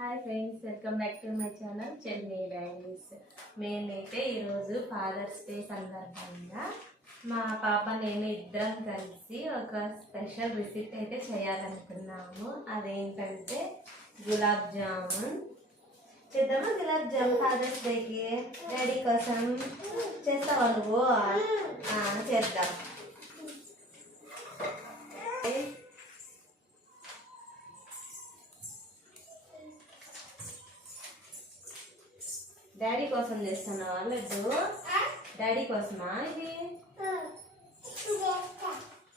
Hi friends welcome back to my channel Chennai diaries మేమైతే ఈరోజు fathers day సందర్భంగా మా పాప నేను ఇద్దరం కలిసి ఒక స్పెషల్ రెసిపీ అయితే చేయాలనుకున్నాము. అదేంటంటే గులాబ్ జామున్. చేద్దామా గులాబ్ జామ్ ఫాదర్స్ డేకి డాడీ కోసం చేస్తావా నువ్వు? చేద్దాం. డాడీ కోసం చేస్తున్నావా లడ్డు డాడీ కోసమా ఇది?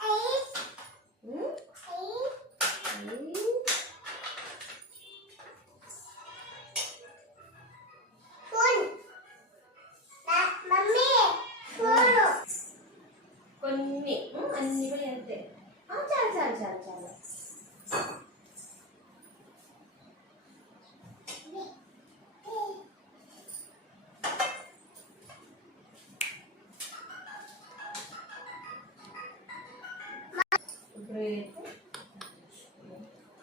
అయ్యి. కొన్ని ఉమ్, అన్ని కూడా అంతే చాలు చాలు చాలు ఇప్పుడు అయితే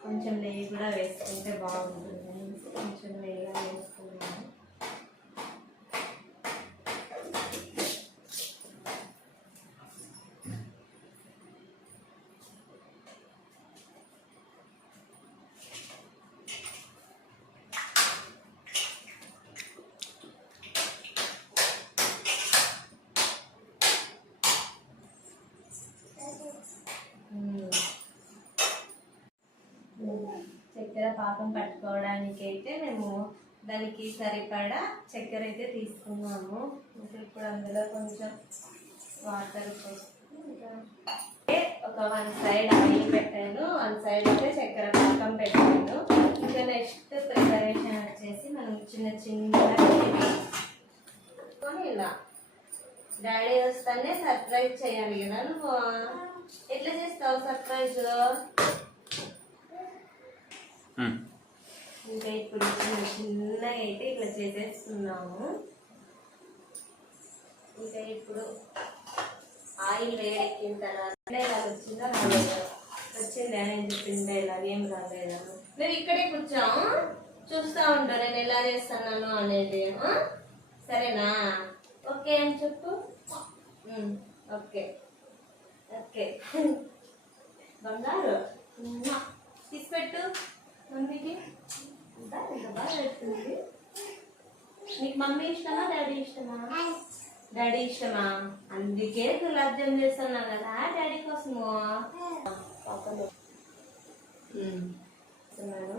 కొంచెం నెయ్యి కూడా వేసుకుంటే బాగుంటుంది. కొంచెం నెయ్యి చక్కెర పాపం పట్టుకోవడానికి అయితే మేము దానికి సరిపడా చక్కెర అయితే తీసుకున్నాము. ఇంకా ఇప్పుడు అందులో కొంచెం వాటర్ ఒక వన్ సైడ్ ఆయిల్ పెట్టాను. వన్ సైడ్ అయితే చక్కెర పాకం పెట్టాను. ఇంకా నెక్స్ట్ ప్రిపరేషన్ వచ్చేసి మనం చిన్న చిన్న ఇలా. డాడీ వస్తానే సర్ప్రైజ్ చేయాలి కదా నువ్వు? ఎట్లా చేస్తావు సర్ప్రైజ్ ఇంకా ఇప్పుడు చిన్న చిన్నగా అయితే ఇట్లా చేసేస్తున్నాము. ఇంకా ఇప్పుడు ఆయిల్ వేడెక్కిన తర్వాత ఇలా వచ్చిందా? రాలేదా వచ్చిందా? నేను చెప్పిందా ఇలా ఏం రాలేదా? నువ్వు ఇక్కడే కూర్చోము. చూస్తూ ఉంటా నేను ఎలా చేస్తున్నాను అనేది. సరేనా? ఓకే అని చెప్పు. ఓకే. ఓకే. బంగారు. ఉమ్మా. తీసి ఇంకా బాగా పెడుతుంది నీకు మమ్మీ ఇష్టమా డాడీ ఇష్టమా? డాడీ ఇష్టమా? అందుకే గులాబ్ జామ్ చేస్తున్నా కదా డాడీ కోసము? ఉమ్, ఇస్తున్నాను.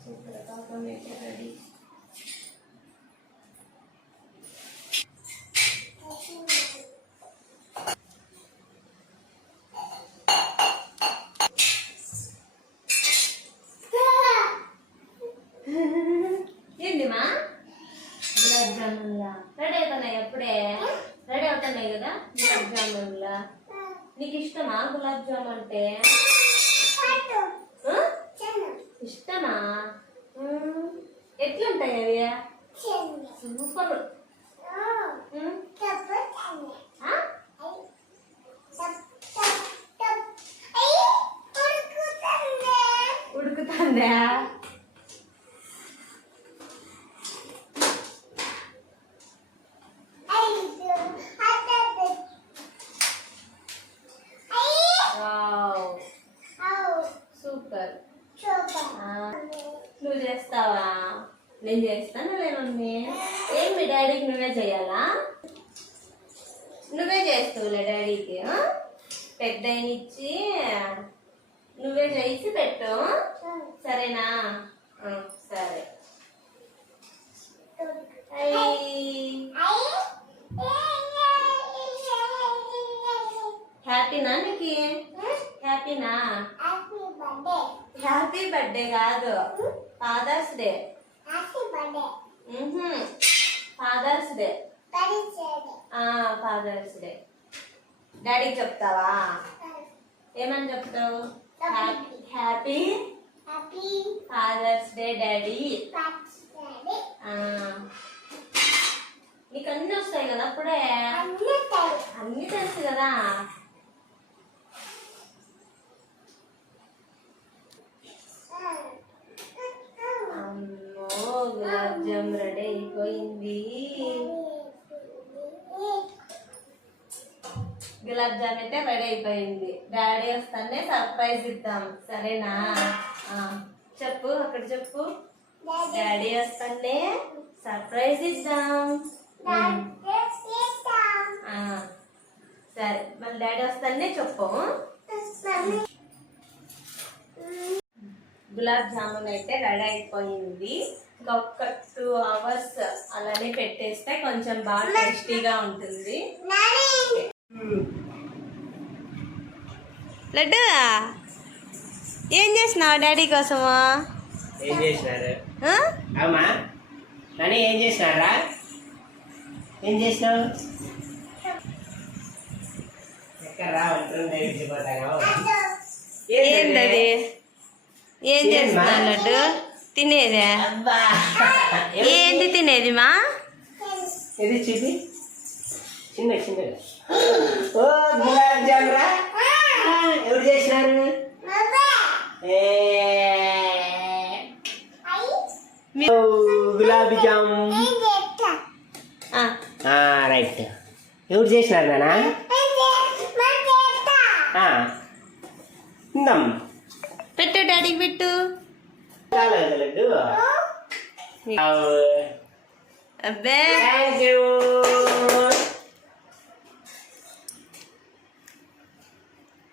చక్కెర పాకం అయితే రెడీ ఏందిమా గులాబ్ జామున్లా రెడీ అవుతున్నాయి అప్పుడే రెడీ అవుతున్నాయి కదా? గులాబ్ జామున్లా నీకు ఇష్టమా గులాబ్ జామున్ అంటే? ఇష్టమా. ఎట్లుంటాయి అవి? సూపర్? ఉడుకుతుందా వావ్ సూపర్ ఆ, నువ్వు చేస్తావా నేను చేస్తాను లేమమ్మీ ఏం మీ డాడీకి నువ్వే చేయాలా? నువ్వే చేస్తావులే డాడీకి? పెద్ద ఇచ్చి నువ్వే చేసి పెట్టు సరేనా? సరే. హ్యాపీనా నీకు? హ్యాపీనా? హ్యాపీ బర్త్డే కాదు. Father's day father's day father's day డాడీకి చెప్తావా? ఏమని చెప్తావు? హ్యాపీ ఫాదర్స్ డే డాడీ నీకు అన్నీ వస్తాయి అప్పుడే? అన్ని తెలుసు కదా అమ్మో గులాబ్ జామ్ రెడీ అయిపోయింది గులాబ్ జామ్ అయితే రెడీ అయిపోయింది. డాడీ వస్తానే సర్ప్రైజ్ ఇద్దాం. సరేనా? చెప్పు అక్కడ చెప్పు. డాడీ వస్తానే సర్ప్రైజ్ ఇద్దాం. సరే మళ్ళీ డాడీ వస్తానే చెప్పు. గులాబ్ జామున్ అయితే రెడీ అయిపోయింది. ఇంకొక టూ అవర్స్ అలానే పెట్టేస్తే కొంచెం బాగా టేస్టీగా ఉంటుంది. లడ్డు ఏం చేసినావు డాడీ కోసము? ఏం చేసినారు? నాని ఏం చేసినారా? ఏం చేసినావు? ఎక్కడ రా ఏంటది ఏం? చేస్తున్నా లడ్డు తినేదే? ఏంటి తినేది మా? ఇది చూపి చిన్న ఓ గులాబ్ జామ్ రా ఎవరు చేసినారు? ఏ, మీ- ఓ, గులాబీ జామ్. రైట్. ఎవరు చేసినారు నానా? ఇందాం పెట్టు డాడీకి పెట్టు. అబ్బే.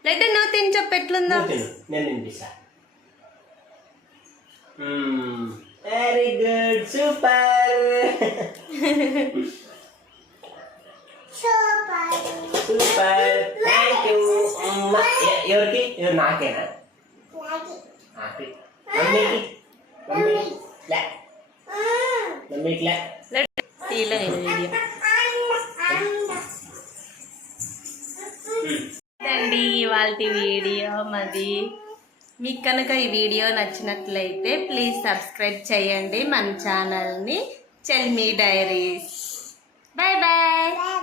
లడ్డు నువ్వు తిని చెప్పు ఎట్లుందో నేను very good super super thank you ఎవరికి ఎవరు నాకేనా? తీయలే నేను వీడియో అండి ఇవాళ వీడియో మాది. మీకు కనుక ఈ వీడియో నచ్చినట్లయితే ప్లీజ్ సబ్స్క్రైబ్ చేయండి మన ఛానల్ని చెల్మి డైరీస్ బాయ్ బాయ్